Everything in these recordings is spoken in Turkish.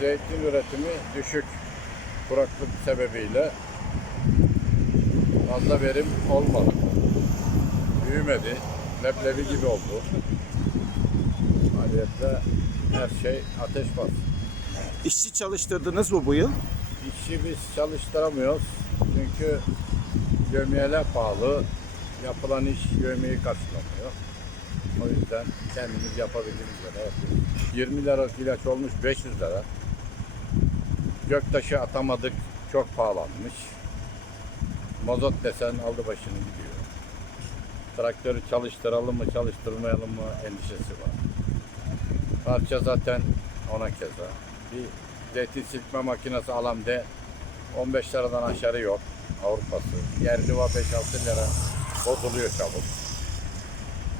zeytin üretimi düşük. Kuraklık sebebiyle fazla verim olmadı. Büyümedi. Leblebi gibi oldu. Maliyetle her şey ateş bastı. İşçi çalıştırdınız mı bu yıl? İşçi biz çalıştıramıyoruz. Çünkü gömiyeler pahalı. Yapılan iş gömiyi karşılamıyor. O yüzden kendimiz yapabildiğimiz kadar yapıyoruz. 20 lira ilaç olmuş 500 lira. Göktaşı atamadık. Çok pahalanmış. Mazot desen aldı başını gidiyor. Traktörü çalıştıralım mı çalıştırmayalım mı endişesi var. Parça zaten ona keza. Bir zeytin silkme makinesi alam de 15 liradan aşağı yok Avrupa'sı. Yerli var 5-6 lira bozuluyor çabuk.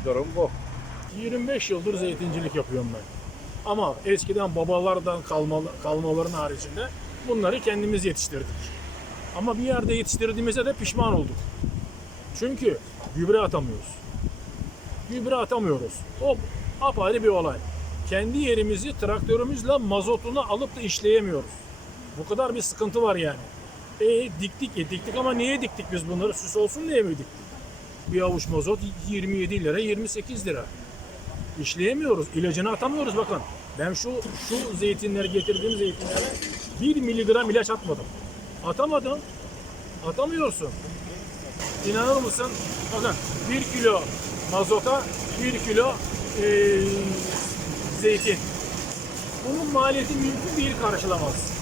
Durum bu. 25 yıldır zeytincilik yapıyorum ben. Ama eskiden babalardan kalma, kalmaların haricinde bunları kendimiz yetiştirdik. Ama bir yerde yetiştirdiğimizde de pişman olduk. Çünkü gübre atamıyoruz. Gübre atamıyoruz. O apayrı bir olay. Kendi yerimizi traktörümüzle mazotunu alıp da işleyemiyoruz. Bu kadar bir sıkıntı var yani. E diktik e diktik ama niye diktik biz bunları? Süs olsun diye mi diktik? Bir avuç mazot 27 lira 28 lira işleyemiyoruz. İlacını atamıyoruz bakın. Ben şu şu zeytinleri getirdiğim zeytinlere 1 miligram ilaç atmadım. Atamadım. Atamıyorsun. İnanır mısın? Bakın 1 kilo mazota 1 kilo eee, zeytin. Bunun maliyeti mümkün değil karşılamaz.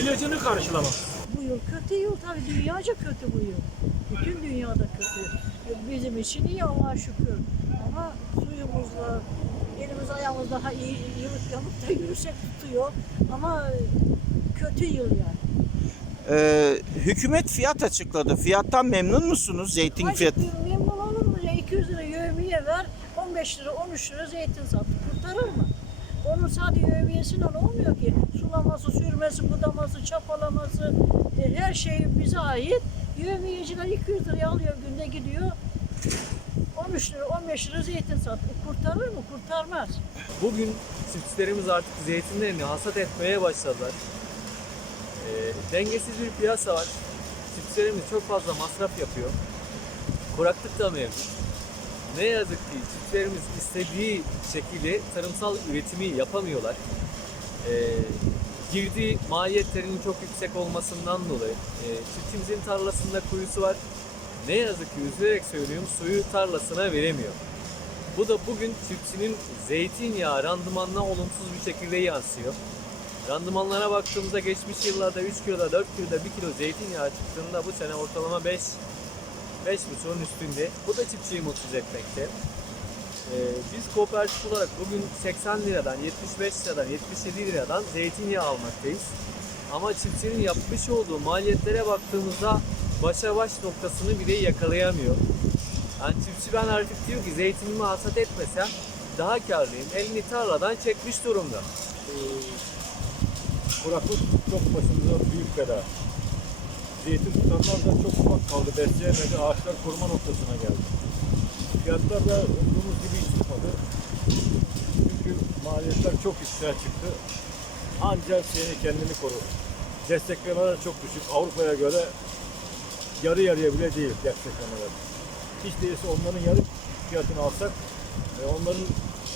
İlacını karşılamaz. Bu yıl kötü yıl tabii dünyaca kötü bu yıl. Bütün dünyada kötü. E, Bizim için iyi Allah'a şükür. Ama suyumuzla, daha iyi yılık yamuk da yürüsek tutuyor. Ama kötü yıl yani. Ee, hükümet fiyat açıkladı. Fiyattan memnun musunuz zeytin Kaç fiyatı? memnun olur mu? Ya 200 lira yövmiye ver, 15 lira, 13 lira zeytin sat. Kurtarır mı? Onun sadece yövmiyesinden olmuyor ki. Sulaması, sürmesi, budaması, çapalaması, e, her şey bize ait. Yövmiyeciler 200 liraya alıyor günde gidiyor. 13 lira, 15 lira zeytin sat. Bu kurtarır mı? Kurtarmaz. Bugün çiftçilerimiz artık zeytinlerini hasat etmeye başladılar. Ee, dengesiz bir piyasa var. Çiftçilerimiz çok fazla masraf yapıyor. Kuraklık da mevcut. Ne yazık ki çiftçilerimiz istediği şekilde tarımsal üretimi yapamıyorlar. Ee, girdi maliyetlerinin çok yüksek olmasından dolayı e, çiftçimizin tarlasında kuyusu var. Ne yazık ki üzülerek söylüyorum suyu tarlasına veremiyor. Bu da bugün çiftçinin zeytinyağı randımanına olumsuz bir şekilde yansıyor. Randımanlara baktığımızda geçmiş yıllarda 3 kiloda 4 kiloda 1 kilo zeytinyağı çıktığında bu sene ortalama 5 5,5'un üstünde. Bu da çiftçiyi mutsuz etmekte. Ee, biz kooperatif olarak bugün 80 liradan 75 liradan 77 liradan zeytinyağı almaktayız. Ama çiftçinin yapmış olduğu maliyetlere baktığımızda başa baş noktasını bile yakalayamıyor. Yani çiftçi ben artık diyor ki zeytinimi hasat etmesem daha karlıyım. Elini tarladan çekmiş durumda. kuraklık çok başımıza büyük bela. Zeytin tutanlar da çok ufak kaldı, besleyemedi, ağaçlar kuruma noktasına geldi. Fiyatlar da umduğumuz gibi hiç çıkmadı. Çünkü maliyetler çok yükseğe çıktı. Ancak seni kendini koru. Desteklemeler çok düşük. Avrupa'ya göre yarı yarıya bile değil desteklemeler. Hiç değilse onların yarı fiyatını alsak e, onların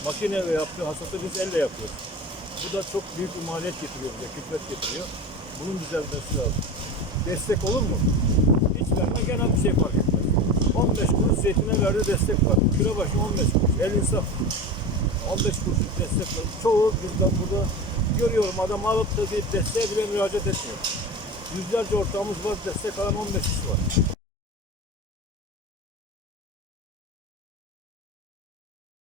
makineyle yaptığı hasatı biz elle yapıyoruz. Bu da çok büyük bir maliyet getiriyor bize, külfet getiriyor. Bunun düzelmesi lazım. Destek olur mu? Hiç verme gene bir şey fark etmez. 15 kuruş zeytine verdiği destek var. Kilo başı 15 kuruş. El insaf. 15 kuruş destek var. Çoğu bizden burada görüyorum adam alıp da bir desteğe bile müracaat etmiyor. Yüzlerce ortağımız var destek alan 15 kişi var.